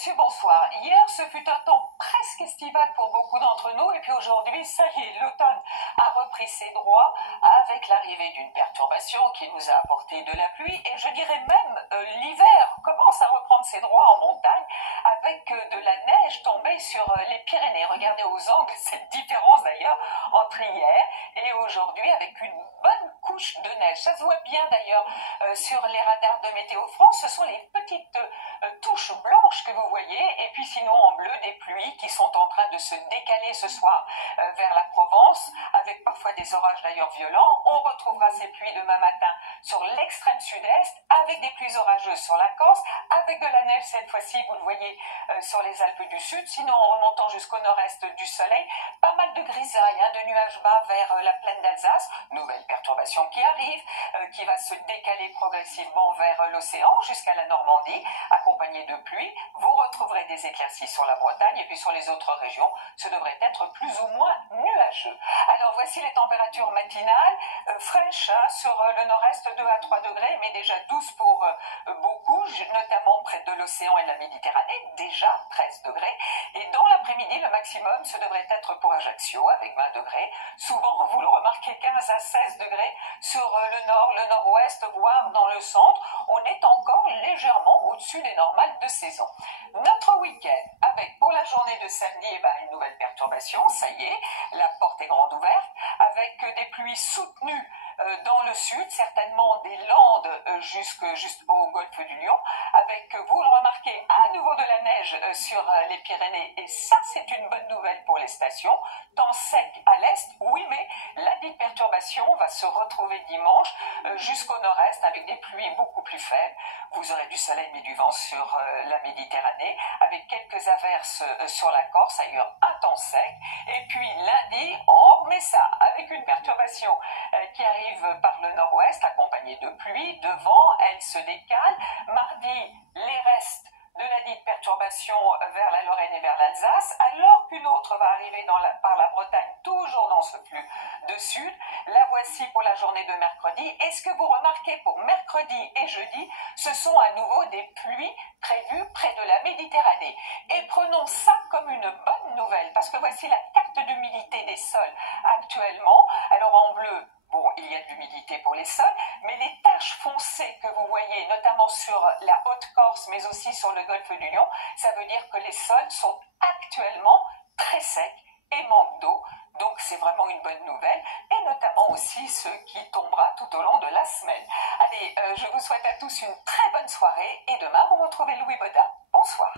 monsieur, bonsoir. Hier, ce fut un temps presque estival pour beaucoup d'entre nous, et puis aujourd'hui, ça y est, l'automne a repris ses droits avec l'arrivée d'une perturbation qui nous a apporté de la pluie, et je dirais même l'hiver commence à reprendre ses droits en montagne avec de la neige tombée sur les Pyrénées. Regardez aux angles cette différence d'ailleurs entre hier et aujourd'hui avec une bonne couche de neige. Ça se voit bien d'ailleurs sur les radars de Météo France. Ce sont les petites touches blanches que vous voyez, et puis sinon en bleu des pluies qui sont en train de se décaler ce soir vers la Provence, avec parfois des orages d'ailleurs violents. On retrouvera ces pluies demain matin sur l'extrême sud-est, avec des pluies orageuses sur la Corse, avec de la neige cette fois-ci, vous le voyez, sur les Alpes du Sud. Sinon, en remontant jusqu'au nord-est du soleil, pas mal de grisailles, de nuages bas vers la plaine d'Alsace. Nouvelle perturbation qui arrive, qui va se décaler progressivement vers l'océan jusqu'à la Normandie, accompagnée de pluie. Vous retrouverez des éclaircies sur la Bretagne, et puis sur les autres régions, ce devrait être plus ou moins nuageux. Alors voici les températures matinales, fraîches sur le nord-est, 2 à 3 degrés, mais déjà 12 pour beaucoup, notamment près de l'océan et de la Méditerranée, déjà 13 degrés. Et dans l'après-midi, le maximum, ce devrait être pour Ajaccio, avec 20 degrés. Souvent, vous le remarquez, 15 à 16 degrés sur le nord, le nord-ouest, voire dans le centre. On est encore légèrement au-dessus des normales de saison. Notre week-end, avec pour la journée de samedi, une nouvelle perturbation, ça y est, la porte est grande ouverte, avec des pluies soutenues dans le sud, certainement des Landes jusqu'au golfe du Lion, avec, vous le remarquez, à nouveau de la neige sur les Pyrénées, et ça c'est une bonne nouvelle pour les stations. Temps sec à l'est, oui, mais la dite perturbation va se retrouver dimanche jusqu'au nord-est avec des pluies beaucoup plus faibles. Vous aurez du soleil mais du vent sur la Méditerranée, avec quelques averses sur la Corse, ailleurs un temps sec. Et puis lundi, on remet ça avec une perturbation qui arrive par le nord-ouest, accompagnée de pluie, de vent. Elle se décale. Mardi, les restes de la dite perturbation vers la Lorraine et vers l'Alsace, alors qu'une autre va arriver par la Bretagne, toujours dans ce flux de sud. La voici pour la journée de mercredi. Et ce que vous remarquez pour mercredi et jeudi, ce sont à nouveau des pluies prévues près de la Méditerranée. Et prenons ça comme une bonne nouvelle, parce que voici la carte d'humidité des sols actuellement. Alors en bleu, bon, il y a de l'humidité pour les sols, mais les taches foncées que vous voyez, notamment sur la Haute-Corse, mais aussi sur le golfe du Lion, ça veut dire que les sols sont actuellement très secs et manquent d'eau. Donc c'est vraiment une bonne nouvelle, et notamment aussi ce qui tombera tout au long de la semaine. Allez, je vous souhaite à tous une très bonne soirée, et demain vous retrouvez Louis Baudin. Bonsoir.